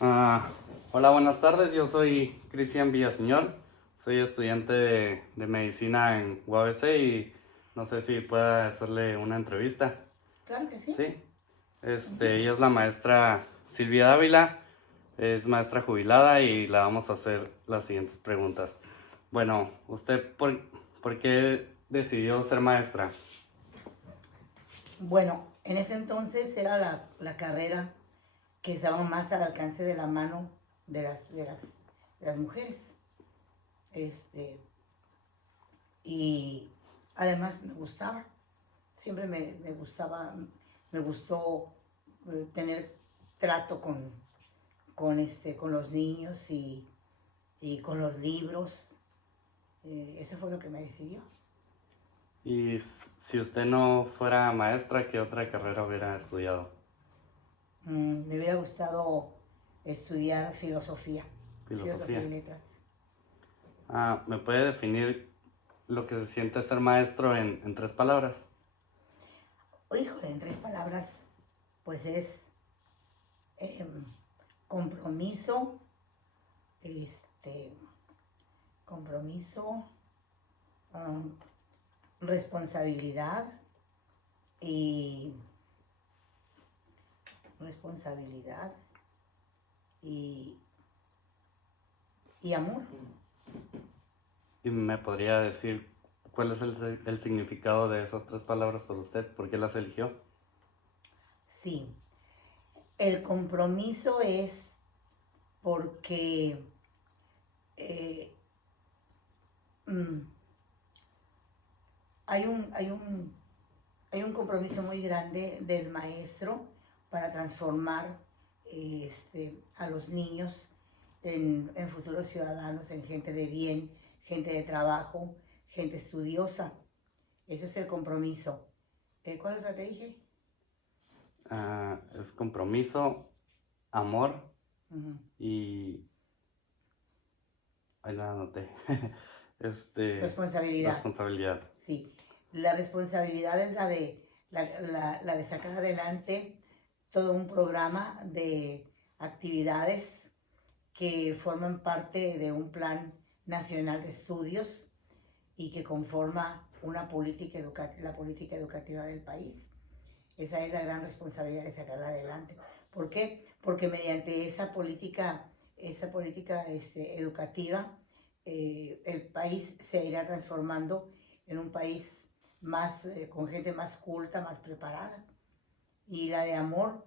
Ah, Hola, buenas tardes. Yo soy Cristian Villaseñor. Soy estudiante de medicina en UABC y no sé si pueda hacerle una entrevista. Claro que sí. Sí. Ujú. Ella es la maestra Silvia Dávila. Es maestra jubilada y la vamos a hacer las siguientes preguntas. Bueno, ¿usted por qué decidió ser maestra? Bueno, en ese entonces era la carrera que estaba más al alcance de la mano de las mujeres. Este, y además me gustaba, siempre me gustaba, me gustó tener trato con los niños y con los libros. Eso fue lo que me decidió. Y si usted no fuera maestra, ¿qué otra carrera hubiera estudiado? Me hubiera gustado estudiar filosofía y Filosofía. letras. ¿Me puede definir lo que se siente ser maestro en tres palabras? Híjole, en tres palabras, pues es em, compromiso, este, compromiso, um, responsabilidad y responsabilidad y, y amor. ¿Y me podría decir cuál es el significado de esas tres palabras para usted? ¿Por qué las eligió? Sí, el compromiso es porque eh, mm, hay un, hay un hay un compromiso muy grande del maestro para transformar a los niños en futuros ciudadanos, en gente de bien, gente de trabajo, gente estudiosa. Ese es el compromiso. ¿Cuál otra te dije? Es compromiso, amor Ujú. y... Ahí la anoté. Este, Responsabilidad. responsabilidad. Sí. La responsabilidad es la de sacar adelante todo un programa de actividades que forman parte de un plan nacional de estudios y que conforma la política educativa del país. Esa es la gran responsabilidad de sacarla adelante. ¿Por qué? Porque mediante esa política educativa, el país se irá transformando en un país con gente más culta, más preparada. Y la de amor,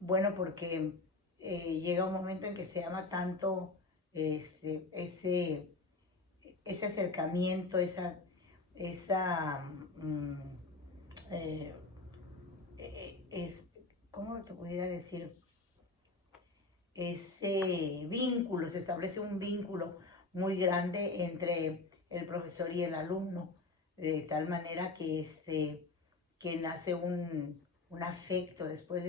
bueno, porque llega un momento en que se ama tanto ese, ese, ese acercamiento, esa mm, eh, es, ¿cómo te pudiera decir? Ese vínculo, se establece un vínculo muy grande entre el profesor y el alumno, de tal manera que nace un afecto después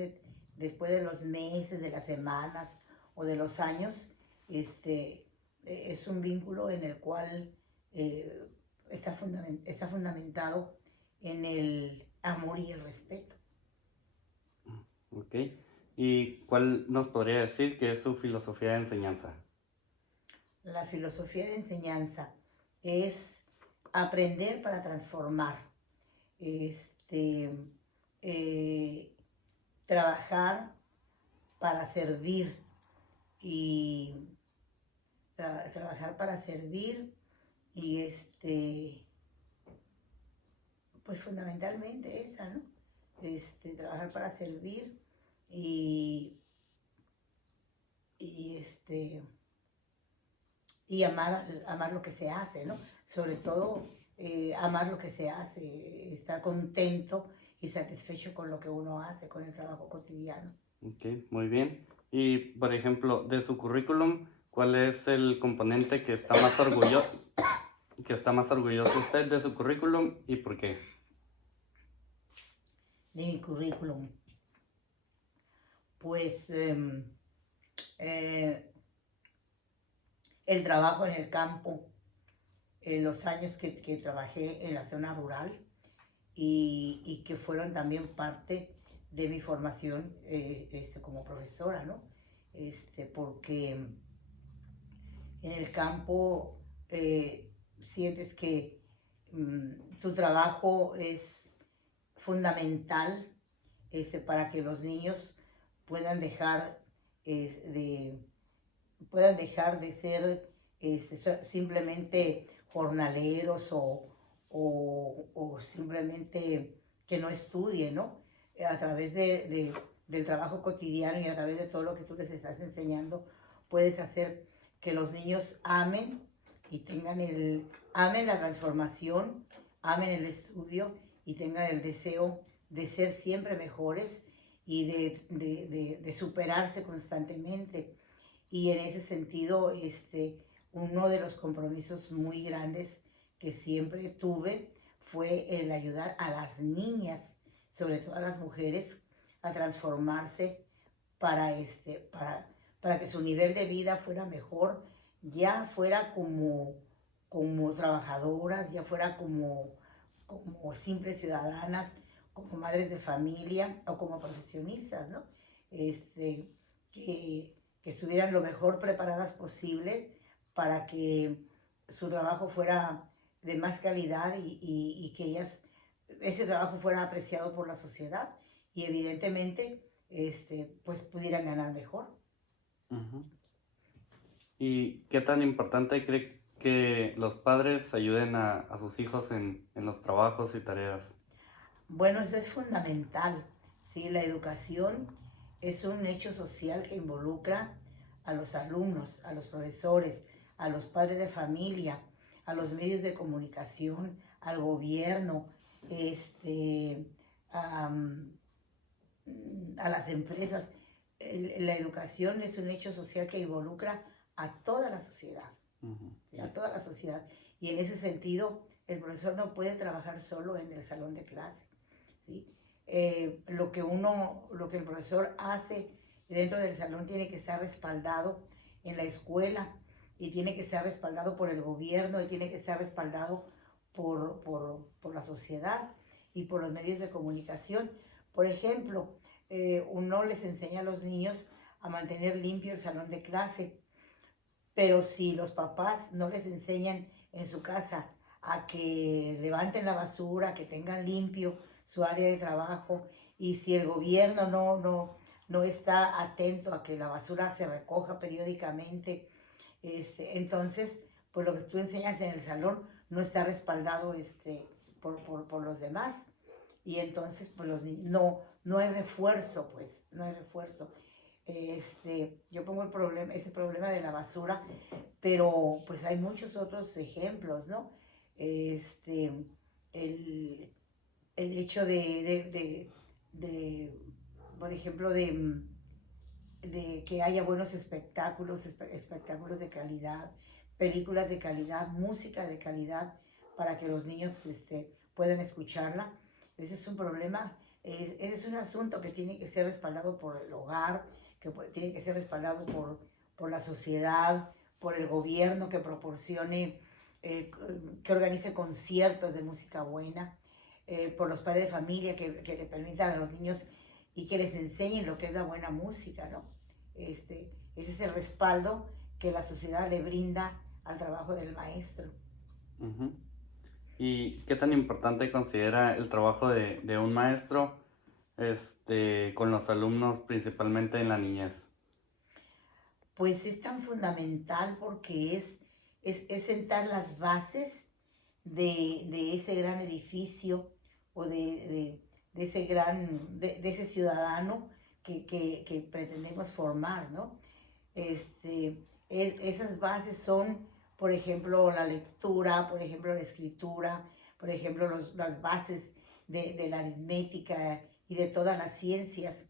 de los meses, de las semanas o de los años. Este, es un vínculo en el cual eh, está fundamentado en el amor y el respeto. ¿Ok? ¿Y cuál nos podría decir que es su filosofía de enseñanza? La filosofía de enseñanza es aprender para transformar, este, eh, trabajar para servir y trabajar para servir y pues fundamentalmente esa, ¿no? Trabajar para servir y, y y amar lo que se hace, ¿no? Sobre todo amar lo que se hace, estar contento y satisfecho con lo que uno hace, con el trabajo cotidiano. Ok, muy bien. Y, por ejemplo, de su currículum, ¿cuál es el componente que está más orgulloso usted de su currículum y por qué? De mi currículum, pues eh, el trabajo en el campo, los años que trabajé en la zona rural y que fueron también parte de mi formación como profesora, ¿no? porque en el campo sientes que tu trabajo es fundamental para que los niños puedan dejar, de, puedan dejar de ser simplemente jornaleros o simplemente que no estudien, ¿no? A través del trabajo cotidiano y a través de todo lo que tú les estás enseñando, puedes hacer que los niños amen y amen la transformación, amen el estudio y tengan el deseo de ser siempre mejores y de superarse constantemente. Y en ese sentido, uno de los compromisos muy grandes que siempre tuve fue el ayudar a las niñas, sobre todo a las mujeres, a transformarse para que su nivel de vida fuera mejor, ya fuera como trabajadoras, ya fuera como simples ciudadanas, como madres de familia o como profesionistas, ¿no? Que estuvieran lo mejor preparadas posible para que su trabajo fuera de más calidad y que ese trabajo fuera apreciado por la sociedad y evidentemente pues pudieran ganar mejor. Ujú. ¿Y qué tan importante cree que los padres ayuden a sus hijos en los trabajos y tareas? Bueno, eso es fundamental, ¿sí? La educación es un hecho social que involucra a los alumnos, a los profesores, a los padres de familia, a los medios de comunicación, al gobierno, a, a las empresas. La educación es un hecho social que involucra a toda la sociedad, ¿sí? A toda la sociedad. Y en ese sentido, el profesor no puede trabajar solo en el salón de clase, ¿sí? Lo que el profesor hace dentro del salón tiene que estar respaldado en la escuela y tiene que estar respaldado por el gobierno y tiene que estar respaldado por la sociedad y por los medios de comunicación. Por ejemplo, uno les enseña a los niños a mantener limpio el salón de clase, pero si los papás no les enseñan en su casa a que levanten la basura, que tengan limpio su área de trabajo, y si el gobierno no está atento a que la basura se recoja periódicamente, entonces pues lo que tú enseñas en el salón no está respaldado por los demás, y entonces pues no hay refuerzo, pues, no hay refuerzo. Yo pongo ese problema de la basura, pero pues hay muchos otros ejemplos, ¿no? El, el hecho por ejemplo, de que haya buenos espectáculos de calidad, películas de calidad, música de calidad, para que los niños puedan escucharla. Ese es un problema, ese es un asunto que tiene que ser respaldado por el hogar, que tiene que ser respaldado por la sociedad, por el gobierno, que proporcione, que organice conciertos de música buena, por los padres de familia que le permitan a los niños y que les enseñen lo que es la buena música, ¿no? Ese es el respaldo que la sociedad le brinda al trabajo del maestro. Uh-huh. ¿Y qué tan importante considera el trabajo de un maestro con los alumnos, principalmente en la niñez? Pues es tan fundamental porque es sentar las bases de ese gran edificio o de ese ciudadano que pretendemos formar, ¿no? Esas bases son, por ejemplo, la lectura, por ejemplo, la escritura, por ejemplo, las bases de la aritmética y de todas las ciencias.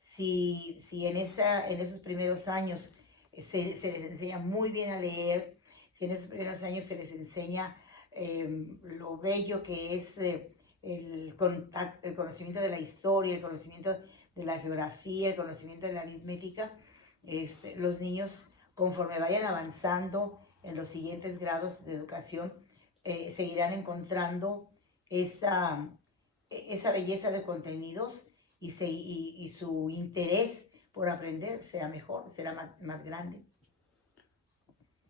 Si en esos primeros años se les enseña muy bien a leer, si en esos primeros años se les enseña lo bello que es el conocimiento de la historia, el conocimiento de la geografía, el conocimiento de la aritmética, los niños, conforme vayan avanzando en los siguientes grados de educación, seguirán encontrando esa belleza de contenidos y su interés por aprender, será mejor, será más grande.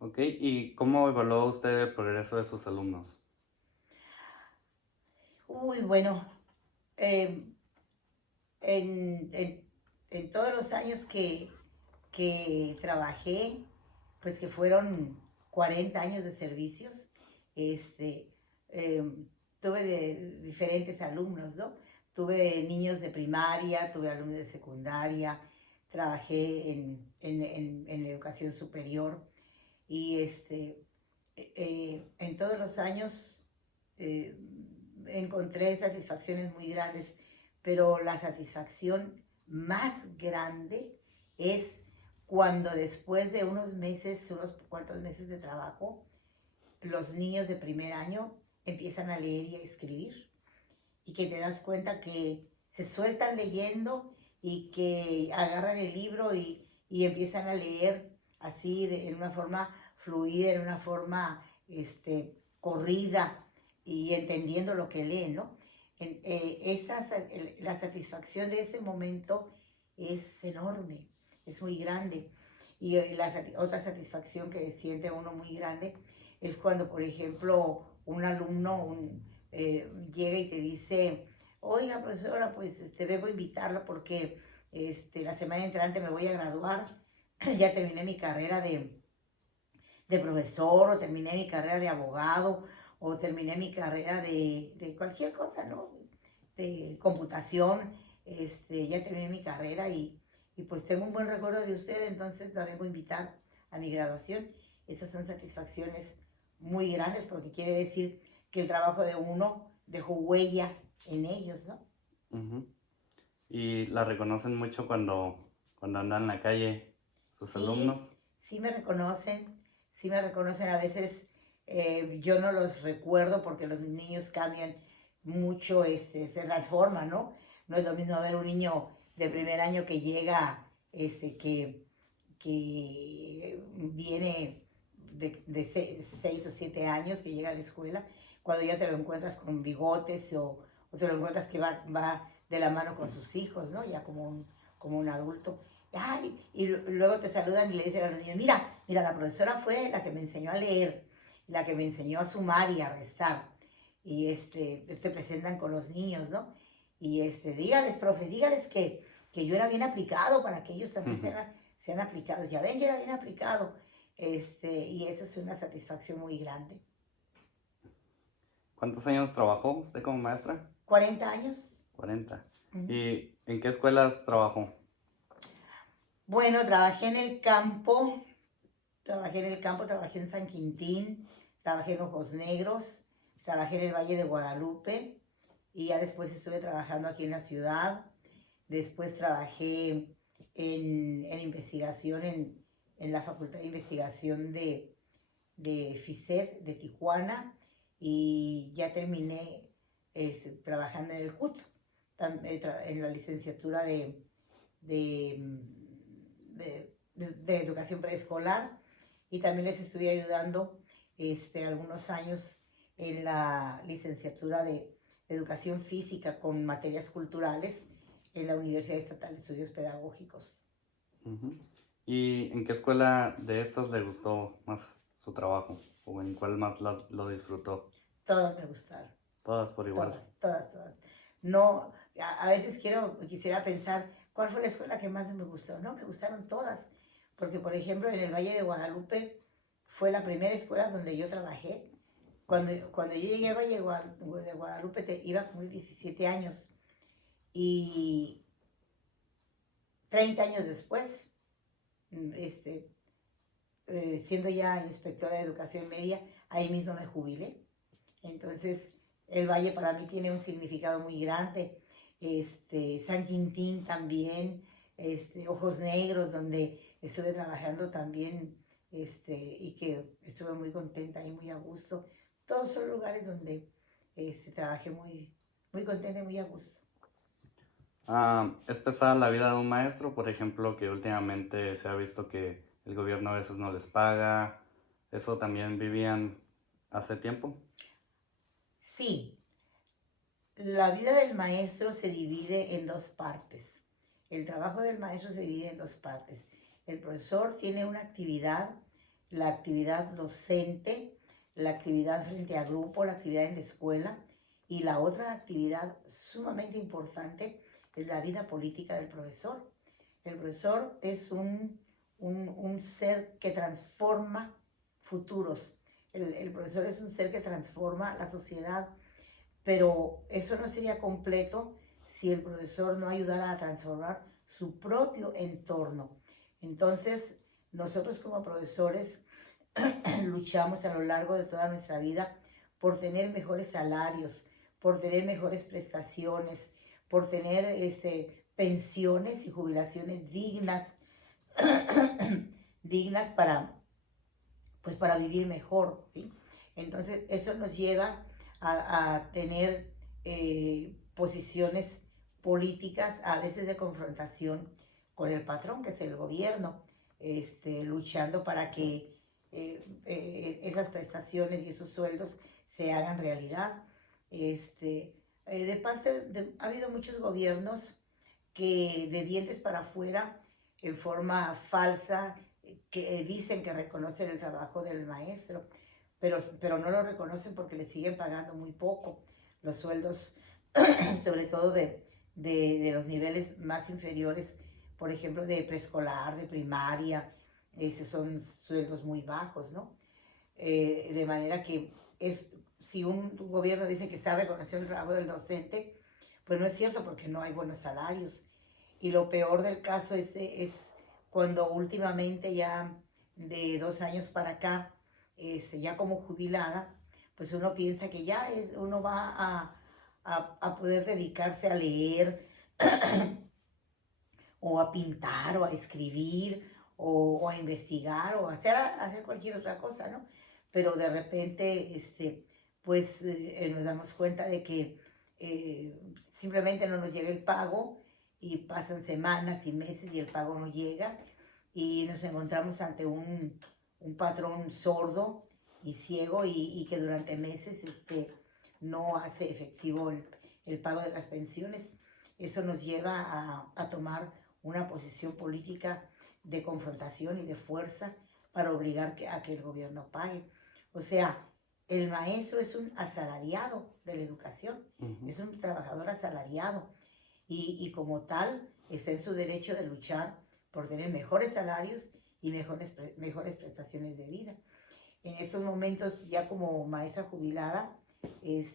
Ok, ¿y cómo evaluó usted el progreso de sus alumnos? Uy, bueno, eh, en, en- en todos los años que trabajé, pues que fueron 40 años de servicios, este, eh, tuve de diferentes alumnos, ¿no? Tuve niños de primaria, tuve alumnos de secundaria, trabajé en educación superior y en todos los años eh, encontré satisfacciones muy grandes, pero la satisfacción más grande es cuando después de unos cuantos meses de trabajo, los niños de primer año empiezan a leer y a escribir y que te das cuenta que se sueltan leyendo y que agarran el libro y empiezan a leer así en una forma fluida, en una forma corrida y entendiendo lo que leen, ¿no? La satisfacción de ese momento es enorme, es muy grande. Y otra satisfacción que siente uno muy grande es cuando, por ejemplo, un alumno llega y te dice, oiga, profesora, pues vengo a invitarla porque la semana entrante me voy a graduar, ya terminé mi carrera de profesor, o terminé mi carrera de abogado, o terminé mi carrera de cualquier cosa, ¿no? De computación, ya terminé mi carrera y pues tengo un buen recuerdo de usted, entonces la vengo a invitar a mi graduación. Esas son satisfacciones muy grandes porque quiere decir que el trabajo de uno dejó huella en ellos, ¿no? Ujú. ¿Y la reconocen mucho cuando andan en la calle sus Sí, alumnos? sí me reconocen a veces, yo no los recuerdo porque los niños cambian mucho, se transforman, ¿no? No es lo mismo ver un niño de primer año que llega, que viene de 6 o 7 años, que llega a la escuela, cuando ya te lo encuentras con bigotes o te lo encuentras que va de la mano con sus hijos, ¿no? Ya como un adulto. Ay, y luego te saludan y le dicen a los niños, mira, la profesora fue la que me enseñó a leer, la que me enseñó a sumar y a restar. Y te presentan con los niños, ¿no? Y dígales, profe, dígales que yo era bien aplicado para que ellos también sean aplicados. Ya ven, yo era bien aplicado. Y eso es una satisfacción muy grande. ¿Cuántos años trabajó usted como maestra? 40 años. 40. Ujú. ¿Y en qué escuelas trabajó? Bueno, trabajé en San Quintín, trabajé en Ojos Negros, trabajé en el Valle de Guadalupe y ya después estuve trabajando aquí en la ciudad. Después trabajé en investigación en la Facultad de Investigación de FICED de Tijuana y ya terminé trabajando en el CUT, en la licenciatura de, de educación preescolar y también les estuve ayudando algunos años en la licenciatura de educación física con materias culturales en la Universidad Estatal de Estudios Pedagógicos. Ujú. ¿Y en qué escuela de estas le gustó más su trabajo? ¿O en cuál más lo disfrutó? Todas me gustaron, Todas por igual. todas. No, a veces quisiera pensar cuál fue la escuela que más me gustó. No, me gustaron todas, porque por ejemplo en el Valle de Guadalupe fue la primera escuela donde yo trabajé. Cuando yo llegué al Valle de Guadalupe iba a cumplir 17 años y 30 años después, siendo ya inspectora de educación media, ahí mismo me jubilé. Entonces, el Valle para mí tiene un significado muy grande. San Quintín también, Ojos Negros, donde estuve trabajando también, y que estuve muy contenta y muy a gusto. Todos son lugares donde trabajé muy contenta y muy a gusto. ¿Es pesada la vida de un maestro? Por ejemplo, que últimamente se ha visto que el gobierno a veces no les paga. ¿Eso también vivían hace tiempo? Sí, la vida del maestro se divide en dos partes. El trabajo del maestro se divide en dos partes. El profesor tiene una actividad, la actividad docente, la actividad frente a grupo, la actividad en la escuela, y la otra actividad sumamente importante es la vida política del profesor. El profesor es un ser que transforma futuros. El profesor es un ser que transforma la sociedad, pero eso no sería completo si el profesor no ayudara a transformar su propio entorno. Entonces, nosotros como profesores luchamos a lo largo de toda nuestra vida por tener mejores salarios, por tener mejores prestaciones, por tener pensiones y jubilaciones dignas, dignas para vivir mejor, ¿sí? Entonces, eso nos lleva a tener posiciones políticas, a veces de confrontación con el patrón, que es el gobierno, luchando para que esas prestaciones y esos sueldos se hagan realidad. Ha habido muchos gobiernos que de dientes para afuera, en forma falsa, que dicen que reconocen el trabajo del maestro, pero no lo reconocen porque le siguen pagando muy poco. Los sueldos, sobre todo de los niveles más inferiores, por ejemplo, de preescolar, de primaria, son sueldos muy bajos, ¿no? De manera que si un gobierno dice que está reconociendo el trabajo del docente, pues no es cierto, porque no hay buenos salarios. Y lo peor del caso es cuando últimamente, ya de 2 años para acá, ya como jubilada, pues uno piensa que ya uno va a poder dedicarse a leer o a pintar o a escribir o a investigar o a hacer cualquier otra cosa, ¿no? Pero de repente, pues nos damos cuenta de que simplemente no nos llega el pago, y pasan semanas y meses y el pago no llega, y nos encontramos ante un patrón sordo y ciego, y que durante meses no hace efectivo el pago de las pensiones. Eso nos lleva a tomar una posición política de confrontación y de fuerza para obligar a que el gobierno pague. O sea, el maestro es un asalariado de la educación, es un trabajador asalariado, y como tal está en su derecho de luchar por tener mejores salarios y mejores prestaciones de vida. En esos momentos, ya como maestra jubilada, el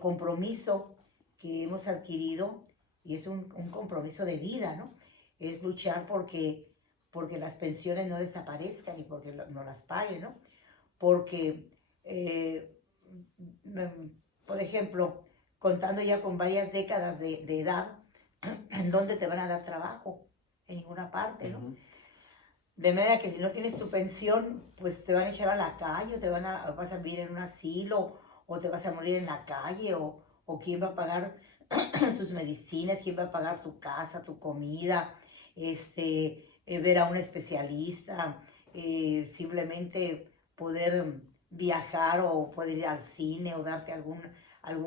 compromiso que hemos adquirido, y es un compromiso de vida, ¿no? Es luchar porque las pensiones no desaparezcan y porque no las paguen, ¿no? Porque, por ejemplo, contando ya con varias décadas de edad, ¿en dónde te van a dar trabajo? En ninguna parte, ¿no? De manera que si no tienes tu pensión, pues te van a echar a la calle, o vas a vivir en un asilo, o te vas a morir en la calle, o quién va a pagar tus medicinas, quién va a pagar tu casa, tu comida, ver a un especialista, simplemente poder viajar, o poder ir al cine, o darte algún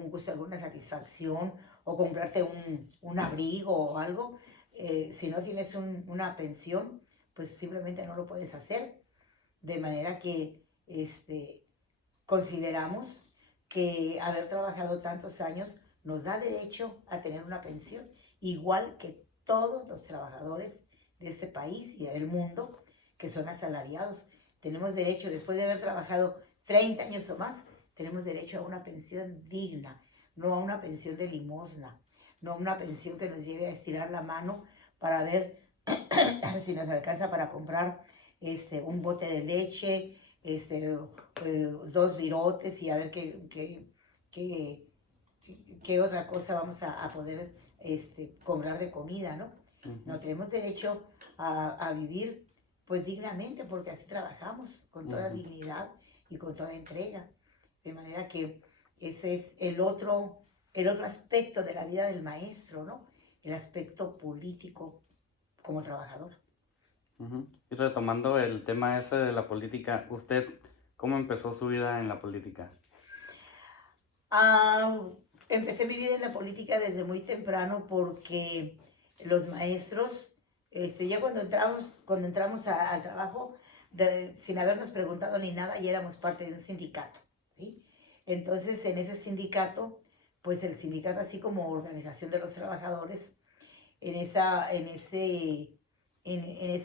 gusto, alguna satisfacción, o comprarte un abrigo o algo. Si no tienes una pensión, pues simplemente no lo puedes hacer. De manera que consideramos que haber trabajado tantos años nos da derecho a tener una pensión, igual que todos los trabajadores de este país y del mundo que son asalariados. Tenemos derecho, después de haber trabajado 30 años o más, tenemos derecho a una pensión digna, no a una pensión de limosna, no a una pensión que nos lleve a estirar la mano para ver si nos alcanza para comprar un bote de leche, 2 virotes, y a ver qué otra cosa vamos a poder comprar de comida, ¿no? No tenemos derecho a vivir pues dignamente, porque así trabajamos, con toda dignidad y con toda entrega. De manera que ese es el otro aspecto de la vida del maestro, ¿no? El aspecto político como trabajador. Y retomando el tema ese de la política, ¿usted cómo empezó su vida en la política? Empecé mi vida en la política desde muy temprano, porque los maestros, ya cuando entramos al trabajo, sin habernos preguntado ni nada, ya éramos parte de un sindicato, ¿sí? Entonces, en ese sindicato, pues el sindicato, así como organización de los trabajadores, en ese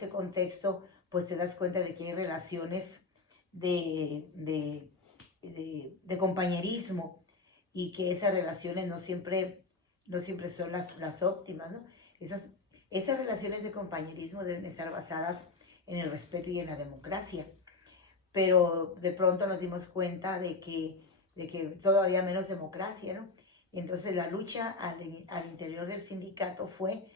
contexto, pues te das cuenta de que hay relaciones de compañerismo y que esas relaciones no siempre son las óptimas, ¿no? Esas relaciones de compañerismo deben estar basadas en el respeto y en la democracia, pero de pronto nos dimos cuenta de que todavía menos democracia, ¿no? Y entonces la lucha al interior del sindicato fue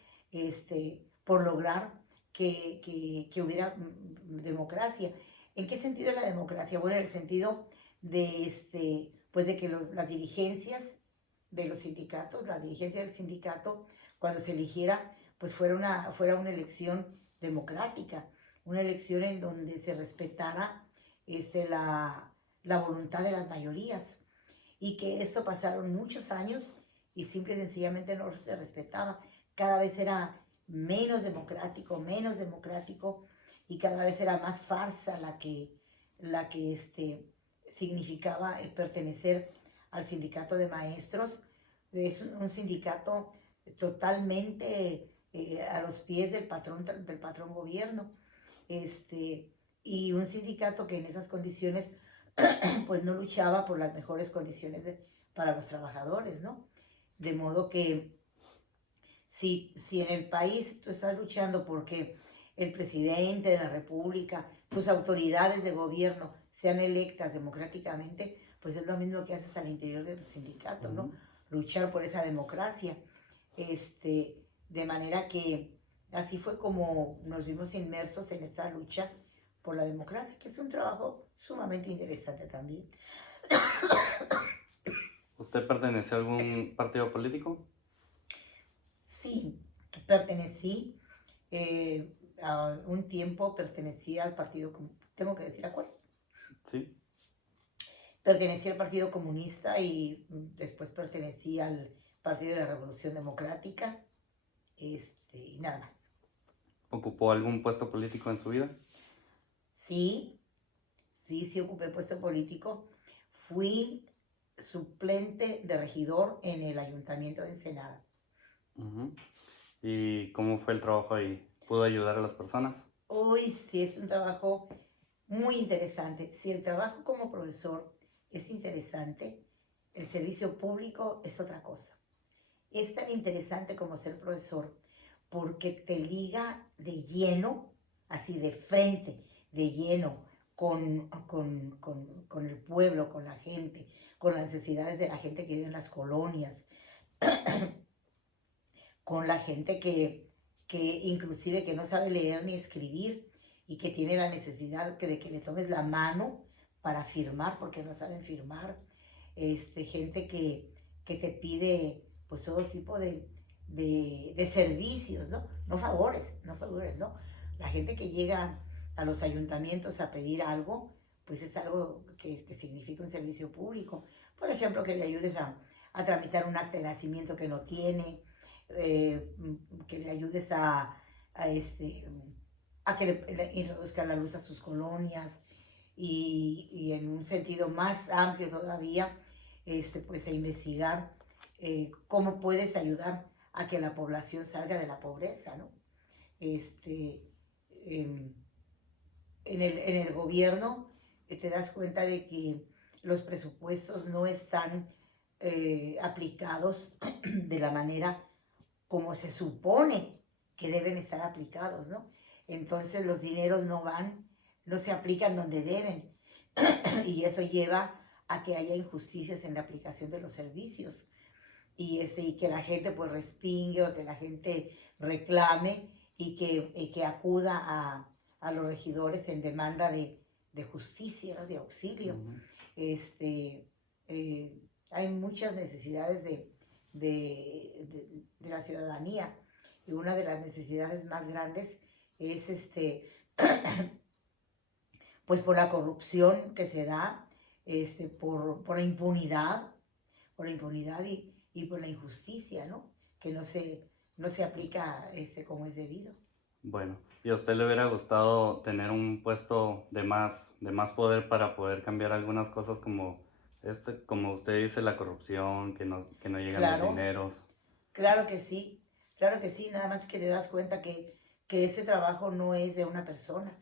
por lograr que hubiera democracia. ¿En qué sentido la democracia? Bueno, en el sentido pues de que las dirigencias de los sindicatos, la dirigencia del sindicato, cuando se eligiera, pues fuera una elección democrática, una elección en donde se respetara la voluntad de las mayorías, y que esto pasaron muchos años y simple y sencillamente no se respetaba. Cada vez era menos democrático, y cada vez era más farsa la que significaba pertenecer al sindicato de maestros. Es un sindicato totalmente a los pies del patrón gobierno, y un sindicato que en esas condiciones pues no luchaba por las mejores condiciones para los trabajadores, ¿no? De modo que si en el país tú estás luchando porque el presidente de la República, tus autoridades de gobierno sean electas democráticamente, pues es lo mismo que haces al interior de tu sindicato, ¿no? Luchar por esa democracia. De manera que así fue como nos vimos inmersos en esa lucha por la democracia, que es un trabajo sumamente interesante también. ¿Usted pertenece a algún partido político? Sí, pertenecí, a un tiempo pertenecía al partido, tengo que decir a cuál. Sí. Pertenecí al Partido Comunista y después pertenecí al Partido de la Revolución Democrática, y nada más. ¿Ocupó algún puesto político en su vida? Sí ocupé puesto político. Fui suplente de regidor en el Ayuntamiento de Ensenada. ¿Y cómo fue el trabajo ahí? ¿Pudo ayudar a las personas? Hoy sí es un trabajo muy interesante. Si el trabajo como profesor es interesante, el servicio público es otra cosa. Es tan interesante como ser profesor porque te liga de lleno, así de frente, de lleno, con el pueblo, con la gente, con las necesidades de la gente que vive en las colonias, con la gente que inclusive que no sabe leer ni escribir y que tiene la necesidad de que le tomes la mano para firmar porque no saben firmar. Gente que te pide pues todo tipo de servicios, ¿no? No favores, ¿no? La gente que llega a los ayuntamientos a pedir algo, pues es algo que significa un servicio público. Por ejemplo, que le ayudes a tramitar un acta de nacimiento que no tiene, que le ayudes a que le introduzcan la luz a sus colonias, y en un sentido más amplio todavía, pues a investigar cómo puedes ayudar a que la población salga de la pobreza, ¿no? En el gobierno te das cuenta de que los presupuestos no están aplicados de la manera como se supone que deben estar aplicados, ¿no? Entonces los dineros no se aplican donde deben, y eso lleva a que haya injusticias en la aplicación de los servicios, y que la gente pues respingue, o que la gente reclame, y que acuda a los regidores en demanda de justicia, ¿no? De auxilio. Hay muchas necesidades de la ciudadanía, y una de las necesidades más grandes es pues por la corrupción que se da, por la impunidad y por la injusticia, ¿no? Que no se no se aplica como es debido. Bueno, ¿y a usted le hubiera gustado tener un puesto de más poder para poder cambiar algunas cosas como como usted dice, la corrupción, que no llegan los Claro, dineros? claro que sí, nada más que te das cuenta que ese trabajo no es de una persona,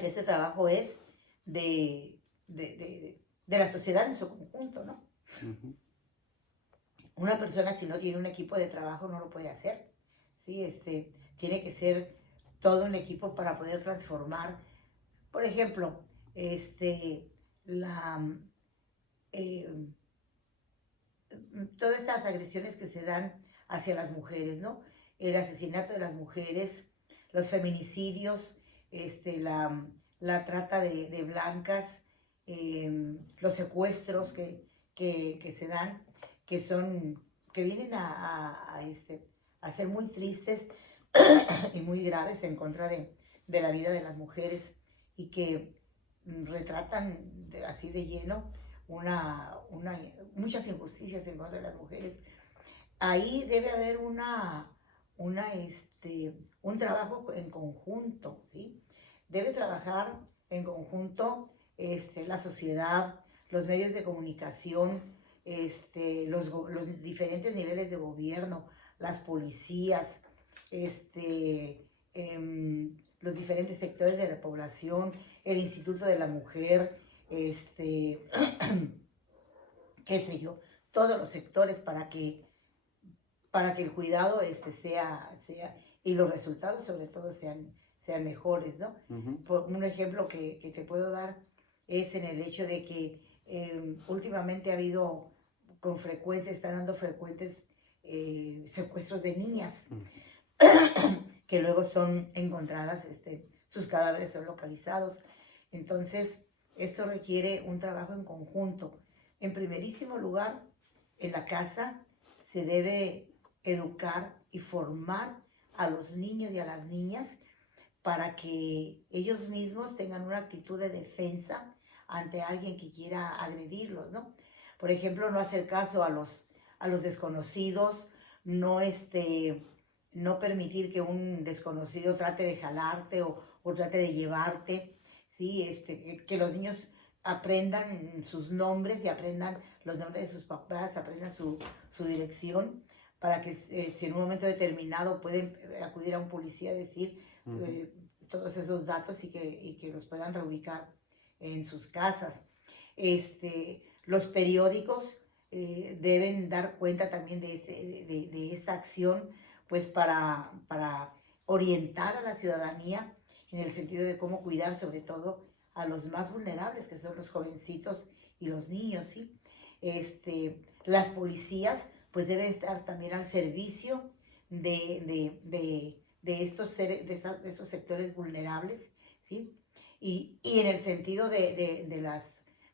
que ese trabajo es de, de la sociedad en su conjunto, ¿no? Ujú, Una persona si no tiene un equipo de trabajo no lo puede hacer, ¿sí? Tiene que ser todo un equipo para poder transformar. Por ejemplo, la, eh, todas estas agresiones que se dan hacia las mujeres, ¿no? El asesinato de las mujeres, los feminicidios, la trata de blancas, los secuestros que se dan, que son, que vienen a ser muy tristes y muy graves en contra de la vida de las mujeres y que retratan así de lleno muchas injusticias en contra de las mujeres. Ahí debe haber un trabajo en conjunto, ¿sí? Debe trabajar en conjunto la sociedad, los medios de comunicación, los diferentes niveles de gobierno, las policías, los diferentes sectores de la población, el Instituto de la Mujer, qué sé yo, todos los sectores para que el cuidado sea, y los resultados sobre todo sean mejores, ¿no? ujú, Por un ejemplo que te puedo dar es en el hecho de que últimamente ha habido con frecuencia, están dando frecuentes secuestros de niñas ujú, que luego son encontradas, sus cadáveres son localizados. Entonces, esto requiere un trabajo en conjunto. En primerísimo lugar, en la casa se debe educar y formar a los niños y a las niñas para que ellos mismos tengan una actitud de defensa ante alguien que quiera agredirlos, ¿no? Por ejemplo, no hacer caso a los desconocidos, no, no permitir que un desconocido trate de jalarte o trate de llevarte, ¿sí? Que los niños aprendan sus nombres y aprendan los nombres de sus papás, aprendan su dirección, para que si en un momento determinado pueden acudir a un policía a decir ujú, eh, todos esos datos y que los puedan reubicar en sus casas. Los periódicos deben dar cuenta también de esta acción, pues para orientar a la ciudadanía en el sentido de cómo cuidar sobre todo a los más vulnerables, que son los jovencitos y los niños, ¿sí? Las policías pues deben estar también al servicio de estos sectores vulnerables, ¿sí? Y en el sentido de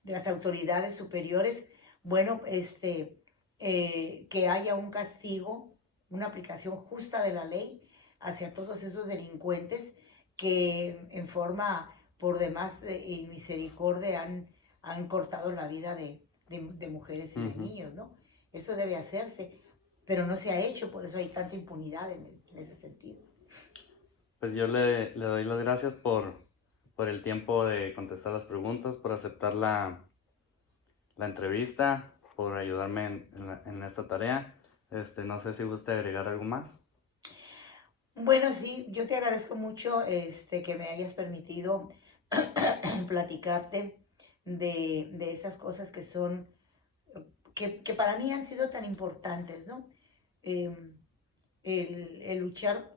las autoridades superiores, bueno, que haya un castigo, una aplicación justa de la ley hacia todos esos delincuentes que en forma por demás misericordia han cortado la vida de mujeres y de ujú. niños, ¿no? Eso debe hacerse, pero no se ha hecho, por eso hay tanta impunidad en ese sentido. Pues yo le doy las gracias por el tiempo de contestar las preguntas, por aceptar la entrevista, por ayudarme en esta tarea. No sé si gusta agregar algo más. Bueno, sí, yo te agradezco mucho que me hayas permitido platicarte de esas cosas que son, que para mí han sido tan importantes, ¿no? Eh, el luchar,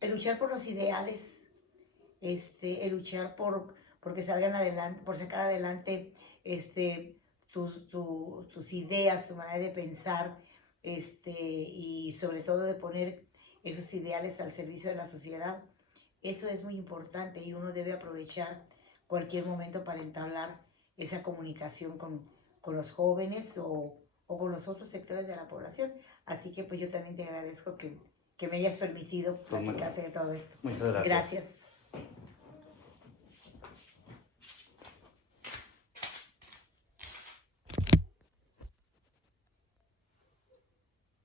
el luchar por los ideales, el luchar porque salgan adelante, por sacar adelante tus ideas, tu manera de pensar, y sobre todo de poner esos ideales al servicio de la sociedad. Eso es muy importante y uno debe aprovechar cualquier momento para entablar esa comunicación con los jóvenes o con los otros sectores de la población. Así que pues yo también te agradezco que me hayas permitido Pues platicarte de todo esto. muchas gracias. Gracias.